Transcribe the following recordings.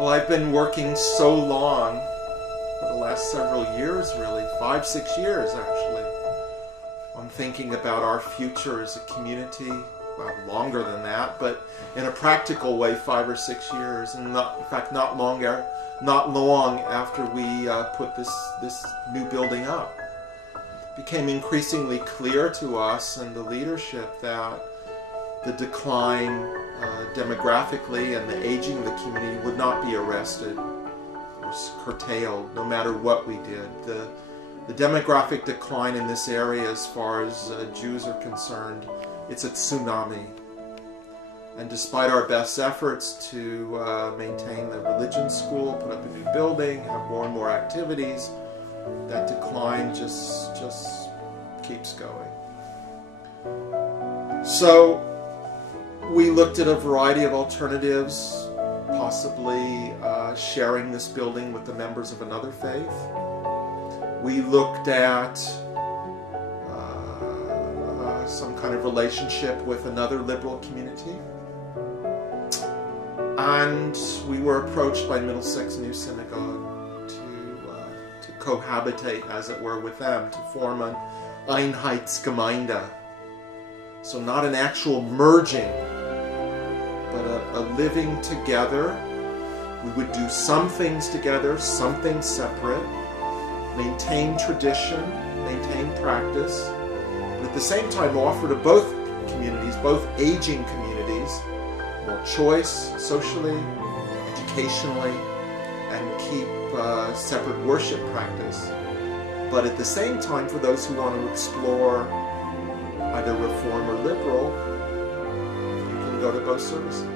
Well, I've been working so long, for the last several years really, 5, 6 years actually, on thinking about our future as a community. Well, longer than that, but in a practical way, 5 or 6 years, and in fact not long after we put this new building up. It became increasingly clear to us and the leadership that the decline demographically and the aging of the community would not be arrested or curtailed no matter what we did. The demographic decline in this area, as far as Jews are concerned, it's a tsunami. And despite our best efforts to maintain the religion school, put up a new building, have more and more activities, that decline just keeps going. So we looked at a variety of alternatives, possibly sharing this building with the members of another faith. We looked at some kind of relationship with another liberal community. And we were approached by Middlesex New Synagogue to cohabitate, as it were, with them, to form an Einheitsgemeinde. So not an actual merging, but a living together. We would do some things together, some things separate, maintain tradition, maintain practice, but at the same time offer to both communities, both aging communities, more choice socially, educationally, and keep separate worship practice. But at the same time, for those who want to explore either Reform or Liberal, you can go to both services.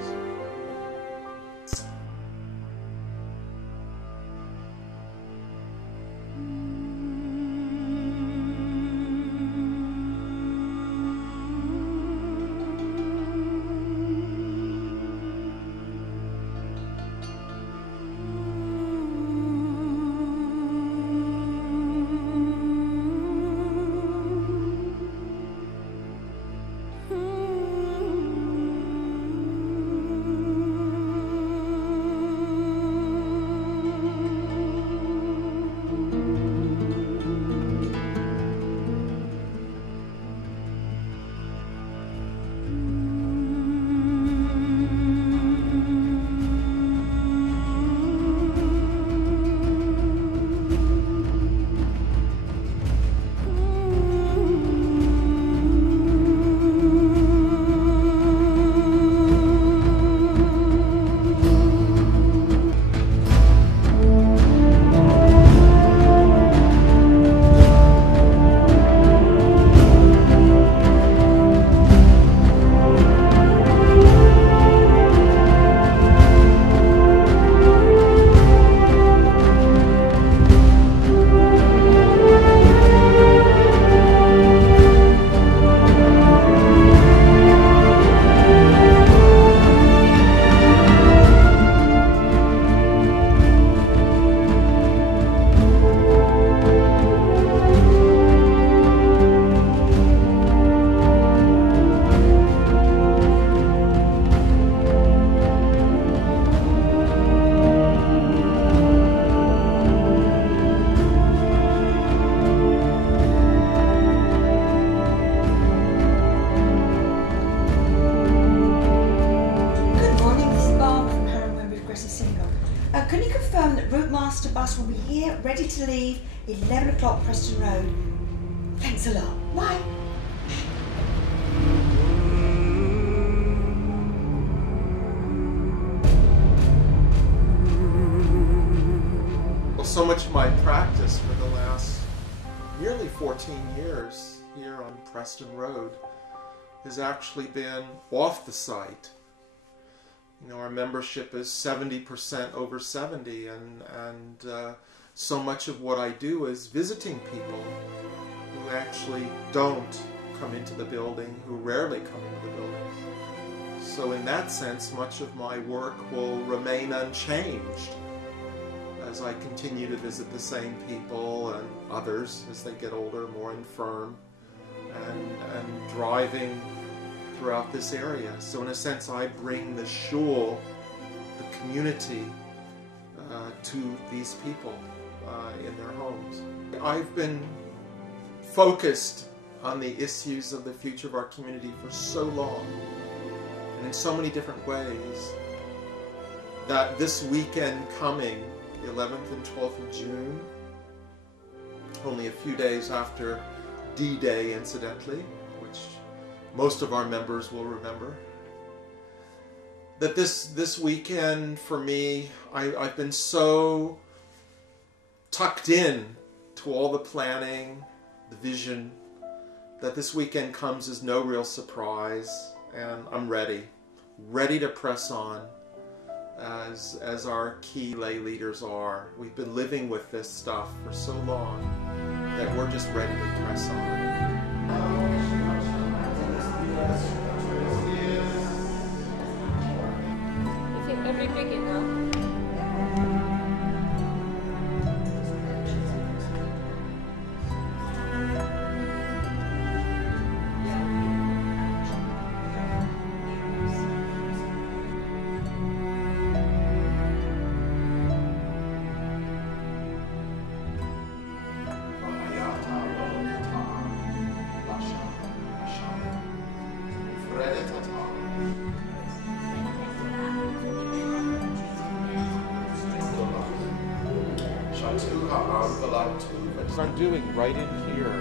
Roadmaster Bus will be here, ready to leave, 11 o'clock Preston Road. Thanks a lot. Bye. Well, so much of my practice for the last nearly 14 years here on Preston Road has actually been off the site. You know, our membership is 70% over 70, and so much of what I do is visiting people who actually don't come into the building, who rarely come into the building. So in that sense, much of my work will remain unchanged as I continue to visit the same people and others as they get older, more infirm, and driving throughout this area. So in a sense, I bring the shul, the community, to these people in their homes. I've been focused on the issues of the future of our community for so long, and in so many different ways, that this weekend coming, the 11th and 12th of June, only a few days after D-Day, incidentally, which most of our members will remember, that this weekend for me, I've been so tucked in to all the planning, the vision, that this weekend comes as no real surprise, and I'm ready to press on as our key lay leaders are. We've been living with this stuff for so long that we're just ready to press on. You think every big enough? I'm doing right in here.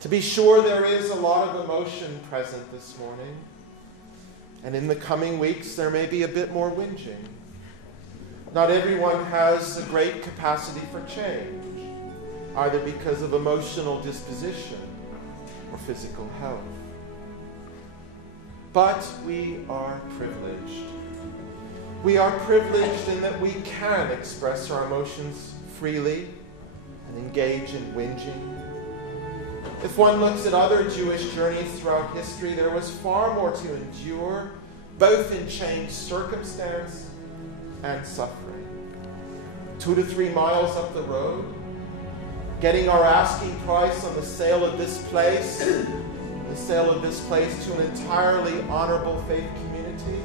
To be sure, there is a lot of emotion present this morning, and in the coming weeks there may be a bit more whinging. Not everyone has a great capacity for change, either because of emotional disposition or physical health. But we are privileged. We are privileged in that we can express our emotions freely and engage in whinging. If one looks at other Jewish journeys throughout history, there was far more to endure, both in changed circumstance and suffering. 2 to 3 miles up the road, getting our asking price on the sale of this place to an entirely honorable faith community,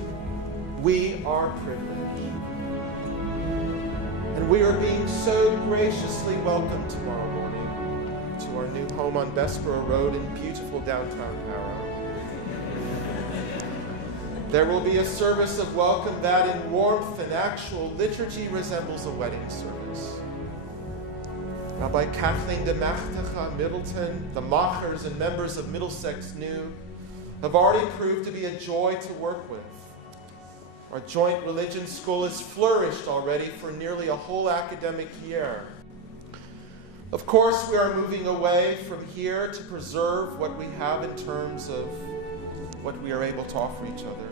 we are privileged. And we are being so graciously welcomed tomorrow morning to our new home on Bessborough Road in beautiful downtown Harrow. There will be a service of welcome that in warmth and actual liturgy resembles a wedding service. Rabbi Kathreen de Magtige, Middleton, the Machers and members of Middlesex New have already proved to be a joy to work with. Our joint religion school has flourished already for nearly a whole academic year. Of course, we are moving away from here to preserve what we have in terms of what we are able to offer each other.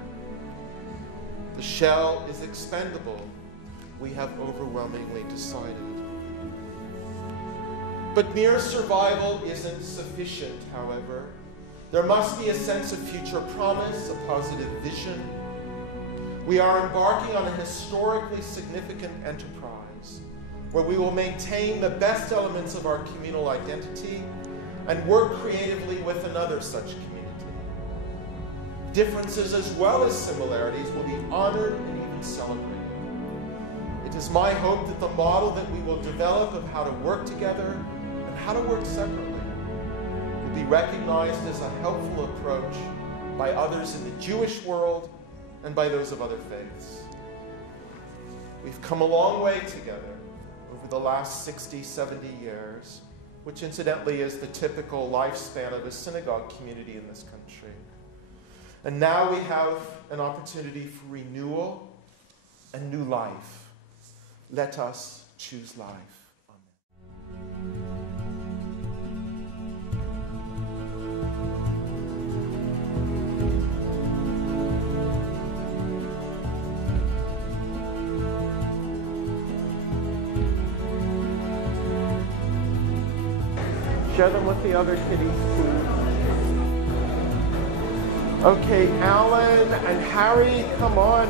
The shell is expendable, we have overwhelmingly decided. But mere survival isn't sufficient, however. There must be a sense of future promise, a positive vision. We are embarking on a historically significant enterprise, where we will maintain the best elements of our communal identity and work creatively with another such community. Differences as well as similarities will be honored and even celebrated. It is my hope that the model that we will develop of how to work together and how to work separately will be recognized as a helpful approach by others in the Jewish world and by those of other faiths. We've come a long way together over the last 60, 70 years, which incidentally is the typical lifespan of a synagogue community in this country. And now we have an opportunity for renewal and new life. Let us choose life. Share them with the other kiddies, please. Okay, Alan and Harry, come on.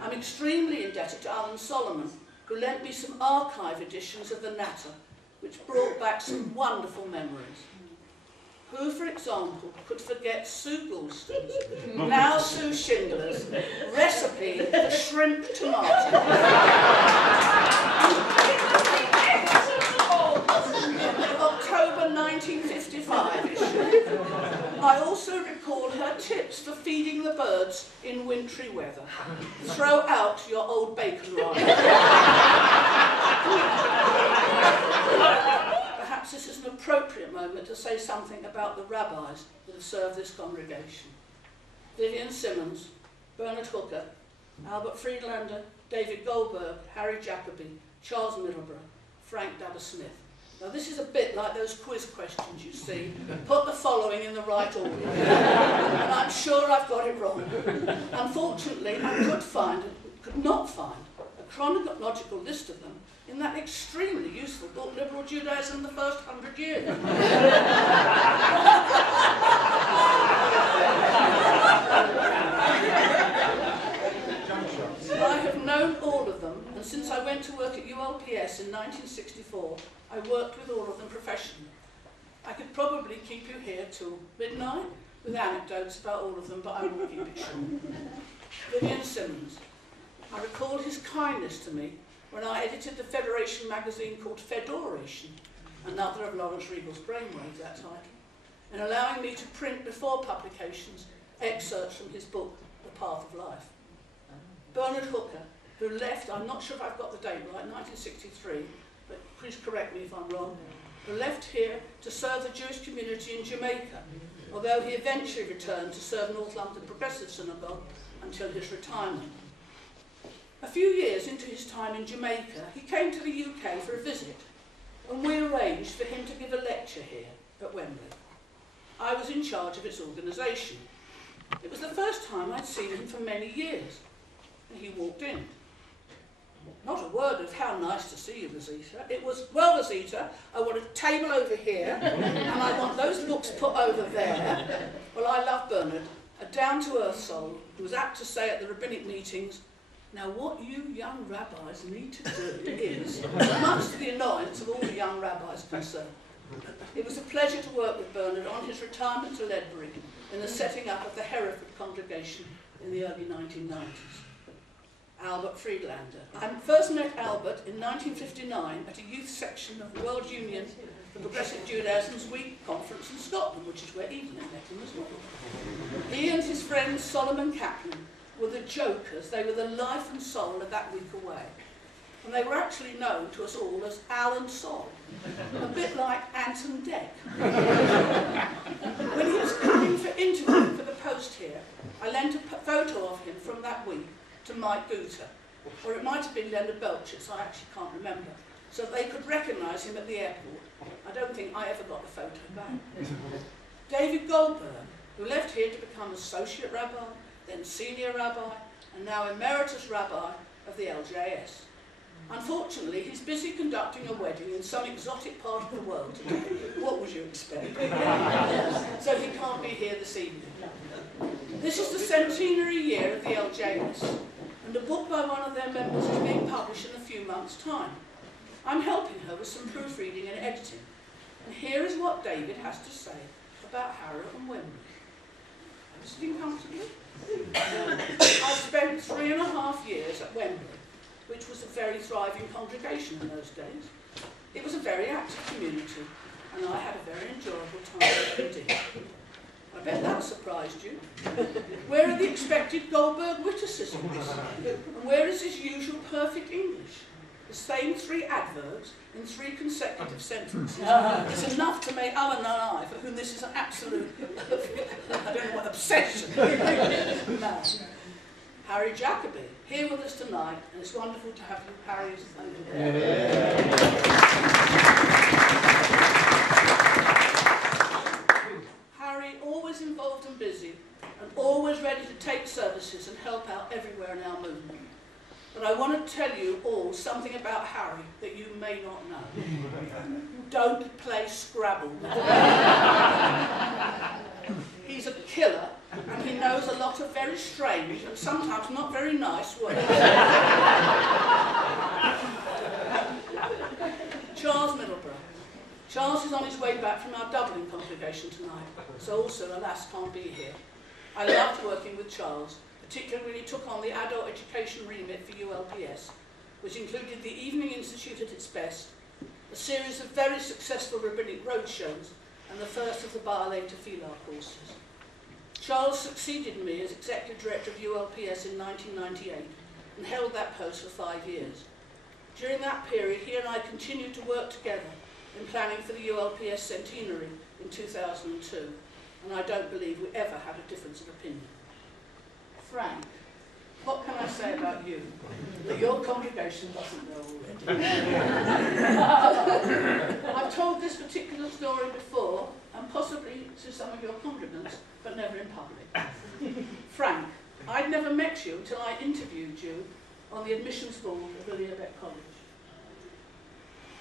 I'm extremely indebted to Alan Solomon, who lent me some archive editions of the Natter, which brought back some wonderful memories. Who, for example, could forget Sue Goulston's, now Sue Schindler's, recipe for shrimp tomato? October 1955 issue. I also recall her tips for feeding the birds in wintry weather. Throw out your old bacon rind. Perhaps this is an appropriate moment to say something about the rabbis that have served this congregation. Vivian Simmons, Bernard Hooker, Albert Friedlander, David Goldberg, Harry Jacobi, Charles Middleburgh, Frank Dabber-Smith. Now this is a bit like those quiz questions you see. Put the following in the right order. And I'm sure I've got it wrong. Unfortunately, I could not find a chronological list of them in that extremely useful book, Liberal Judaism, the First 100 Years. I have known all of them, and since I went to work at HWPS in 1964, I worked with all of them professionally. I could probably keep you here till midnight with anecdotes about all of them, but I won't keep it short. Vivian Simmons. I recall his kindness to me when I edited the Federation magazine called Fedoration, another of Lawrence Regal's brainwaves, that title, in allowing me to print before publications excerpts from his book, The Path of Life. Bernard Hooker, who left, I'm not sure if I've got the date right, 1963, but please correct me if I'm wrong, who left here to serve the Jewish community in Jamaica, although he eventually returned to serve North London Progressive Synagogue until his retirement. A few years into his time in Jamaica, he came to the UK for a visit, and we arranged for him to give a lecture here at Wembley. I was in charge of its organisation. It was the first time I'd seen him for many years, and he walked in. Not a word of how nice to see you, Rosita. It was, well, Rosita, I want a table over here, and I want those books put over there. Well, I love Bernard, a down-to-earth soul who was apt to say at the rabbinic meetings, now what you young rabbis need to do is, much to the annoyance of all the young rabbis concerned. It was a pleasure to work with Bernard on his retirement to Ledbury in the setting up of the Hereford congregation in the early 1990s. Albert Friedlander. I first met Albert in 1959 at a youth section of the World Union for Progressive Judaism's Week conference in Scotland, which is where Edith met him as well. He and his friend Solomon Kaplan were the jokers. They were the life and soul of that week away. And they were actually known to us all as Al and Sol, a bit like Ant and Dec. When he was coming for interview for the Post here, I lent a photo of him from that week to Mike Guter, or it might have been Leonard Belchers, I actually can't remember, so they could recognise him at the airport. I don't think I ever got the photo back. David Goldberg, who left here to become associate rabbi, then senior rabbi, and now emeritus rabbi of the LJS. Unfortunately, he's busy conducting a wedding in some exotic part of the world today. What would you expect? So he can't be here this evening. This is the centenary year of the LJS, and a book by one of their members is being published in a few months' time. I'm helping her with some proofreading and editing, and here is what David has to say about Harrow and Wembley. Are you sitting comfortably? I spent 3.5 years at Wembley, which was a very thriving congregation in those days. It was a very active community, and I had a very enjoyable time indeed. I bet that surprised you. Where are the expected Goldberg witticisms? And where is his usual perfect English? The same 3 adverbs in 3 consecutive sentences is enough to make Alan and I, for whom this is an absolute, I don't know what, obsession. No. Harry Jacobi, here with us tonight, and it's wonderful to have you, Harry. Harry, always involved and busy, and always ready to take services and help out everywhere in our movement. But I want to tell you all something about Harry that you may not know. Don't play Scrabble. He's a killer, and he knows a lot of very strange and sometimes not very nice words. Charles Middleborough. Charles is on his way back from our Dublin congregation tonight, so also, alas, can't be here. I loved working with Charles, particularly when he took on the adult education remit for HWPS, which included the Evening Institute at its best, a series of very successful rabbinic roadshows, and the first of the Baalei Tefillah courses. Charles succeeded me as Executive Director of HWPS in 1998 and held that post for 5 years. During that period, he and I continued to work together in planning for the HWPS centenary in 2002, and I don't believe we ever had a difference of opinion. Frank, what can I say about you that your congregation doesn't know already? I've told this particular story before, and possibly to some of your congregants, but never in public. Frank, I'd never met you until I interviewed you on the admissions board of Lilliebeck College.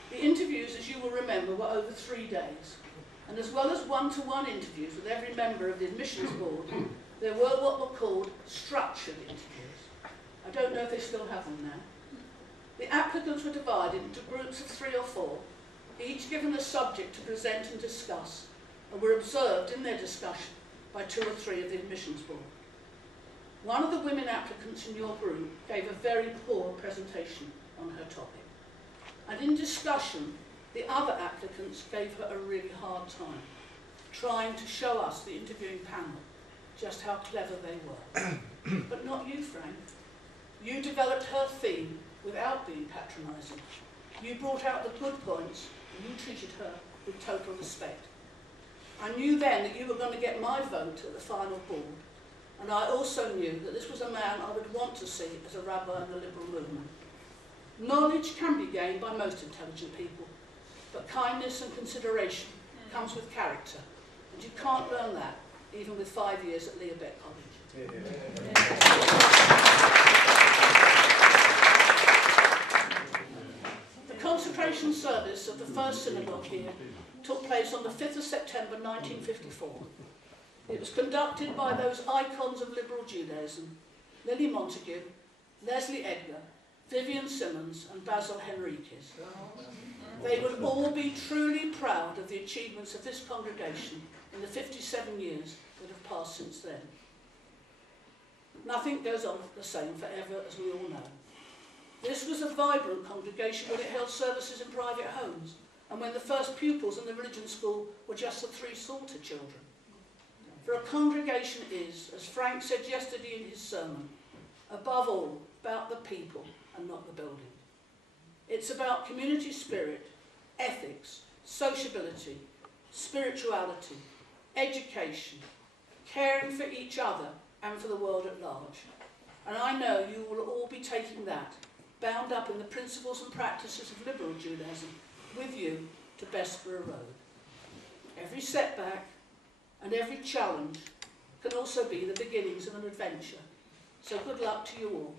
The interviews, as you will remember, were over 3 days, and as well as one-to-one interviews with every member of the admissions board, there were what were called structured interviews. I don't know if they still have them now. The applicants were divided into groups of 3 or 4, each given a subject to present and discuss, and were observed in their discussion by 2 or 3 of the admissions board. One of the women applicants in your group gave a very poor presentation on her topic, and in discussion, the other applicants gave her a really hard time, trying to show us, the interviewing panel, just how clever they were. But not you, Frank. You developed her theme without being patronising. You brought out the good points, and you treated her with total respect. I knew then that you were going to get my vote at the final board, and I also knew that this was a man I would want to see as a rabbi in the liberal movement. Knowledge can be gained by most intelligent people, but kindness and consideration comes with character, and you can't learn that even with 5 years at Leah Beck College. The consecration service of the first synagogue here took place on the 5th of September 1954. It was conducted by those icons of liberal Judaism, Lily Montague, Leslie Edgar, Vivian Simmons and Basil Henriquez. They would all be truly proud of the achievements of this congregation in the 57 years that have passed since then. Nothing goes on the same forever, as we all know. This was a vibrant congregation when it held services in private homes, and when the first pupils in the religion school were just the 3 Salter children. For a congregation is, as Frank said yesterday in his sermon, above all about the people and not the building. It's about community spirit, ethics, sociability, spirituality, education, caring for each other and for the world at large. And I know you will all be taking that, bound up in the principles and practices of liberal Judaism, with you to Bessborough Road. Every setback and every challenge can also be the beginnings of an adventure. So good luck to you all.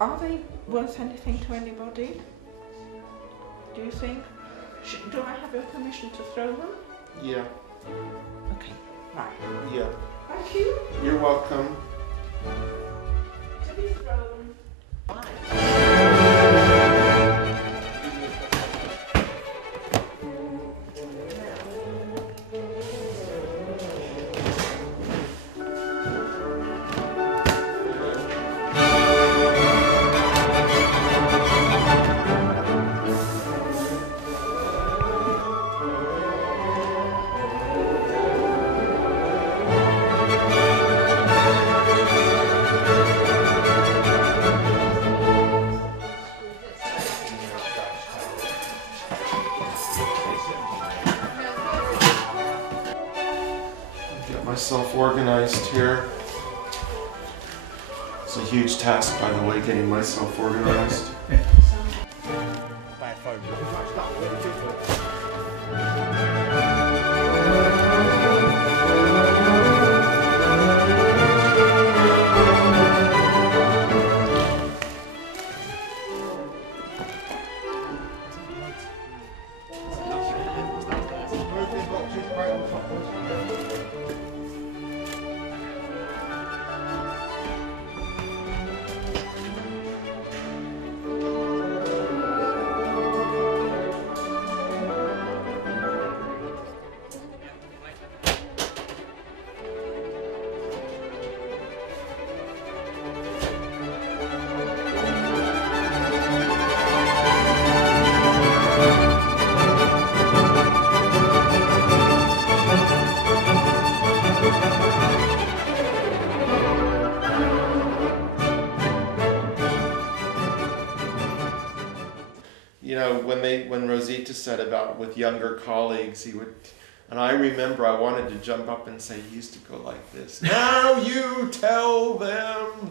Are they worth anything to anybody? Do you think? Do I have your permission to throw them? Yeah. Okay, right. Yeah. Thank you. You're welcome. To be thrown. Myself organized here. It's a huge task, by the way, getting myself organized. You know, when Rosita said about with younger colleagues, he would, and I remember I wanted to jump up and say, he used to go like this, "Now you tell them."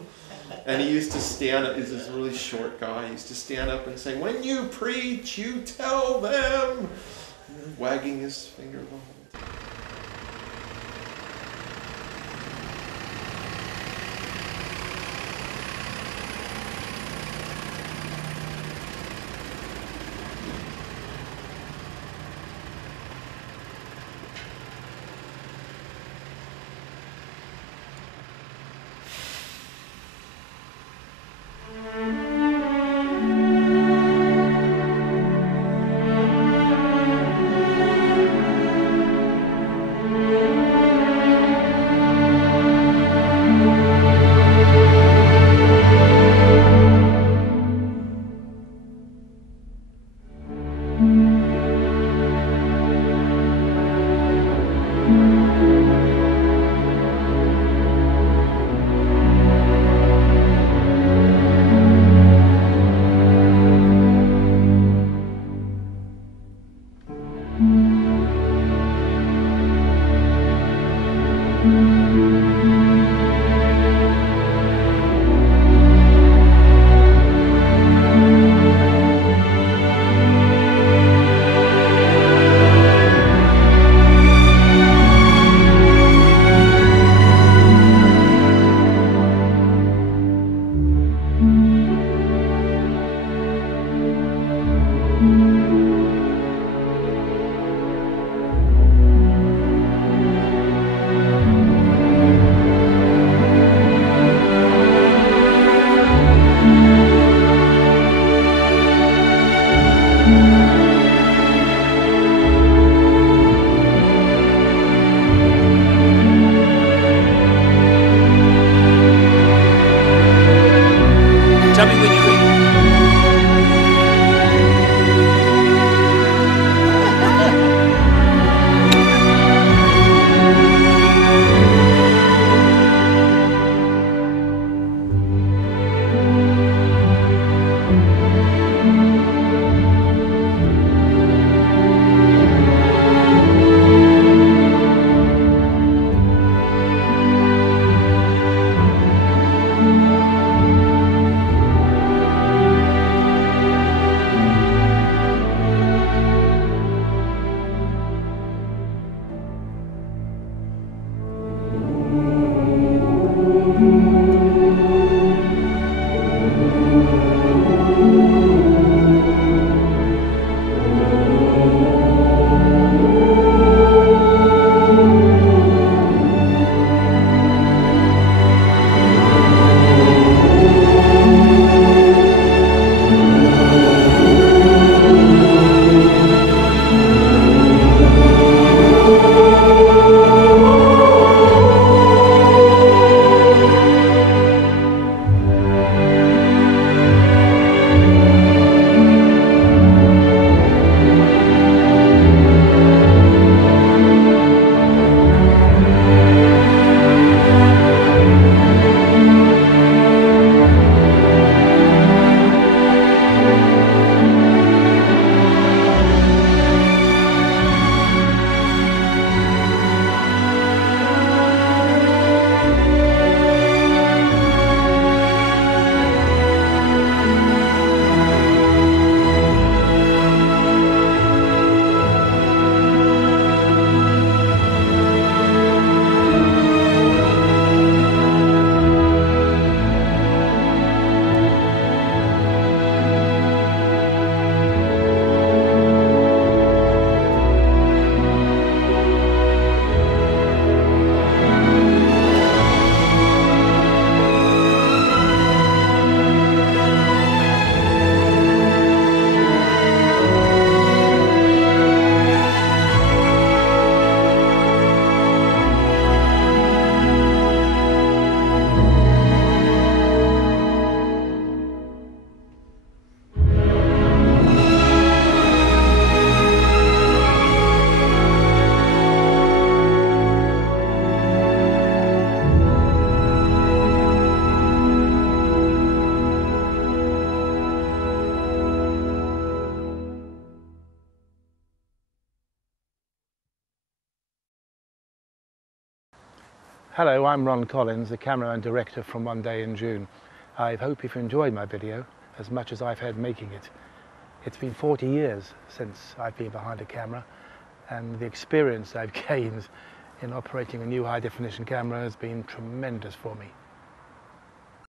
And he used to stand, he's this really short guy, he used to stand up and say, "When you preach, you tell them," wagging his finger the whole time. Hello, I'm Ron Collins, the cameraman director from One Day in June. I hope you've enjoyed my video as much as I've had making it. It's been 40 years since I've been behind a camera, and the experience I've gained in operating a new high definition camera has been tremendous for me.